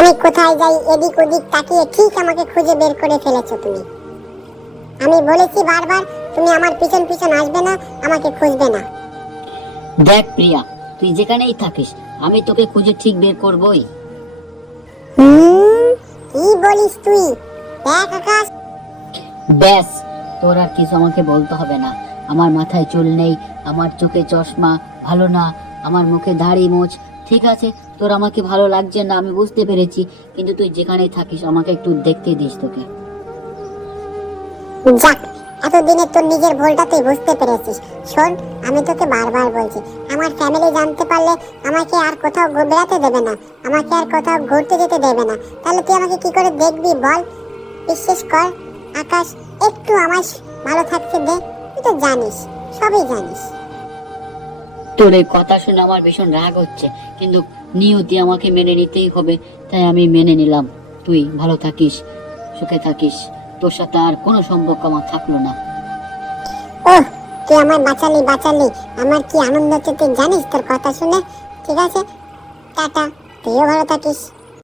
আমি কোথায় যাই এদিক ওদিক তাকিয়ে ঠিক আমাকে খুঁজে বের করে ফেলেছো তুমি। আমি বলেছি বারবার তুমি আমার পিছন পিছন আসবে না আমাকে খুঁজবে না। দেখ প্রিয়া তুই যেখানেই থাকিস আমি তোকে খুঁজে ঠিক বের করবই। কি বলিস তুই? দেখ আকাশ। ব্যাস তোর আর কিছু আমাকে বলতে হবে না। আমার মাথায় চুল নেই আমার চোখে চশমা ভালো না আমার মুখে দাড়ি মোচ ঠিক আছে, তোর আমাকে ভালো লাগছে না, আমি বুঝতে পেরেছি, কিন্তু তুই যেখানেই থাকিস, আমাকে একটু দেখতে দিস তোকে। যাক, এতদিনে তোর নিজের ভুলটা তুই বুঝতে পেরেছিস। শোন, আমি তোকে বারবার বলছি, আমার ফ্যামিলি জানতে পারলে আমাকে আর কোথাও বেড়াতে দেবে না, আমাকে আর কোথাও ঘুরতে যেতে দেবে না। তাহলে তুই আমাকে কি করে দেখবি বল? বিশ্বাস কর, আকাশ, একটু আমার ভালো থাকতে দে, তুই তো জানিস, সবই জানিস। তোর এই কথা শুনে আমার ভীষণ রাগ হচ্ছে। কিন্তু নিয়তি আমাকে মেনে নিতেই হবে, তাই আমি মেনে নিলাম। তুই ভালো থাকিস, সুখে থাকিস। তোর সাথে আর কোনো সম্পর্ক আমার থাকল না। ওহ, তুই আমার বাঁচালি বাঁচালি। আমার কি আনন্দ হচ্ছে তুই জানিস তোর কথা শুনে? ঠিক আছে, টাটা। তুইও ভালো থাকিস।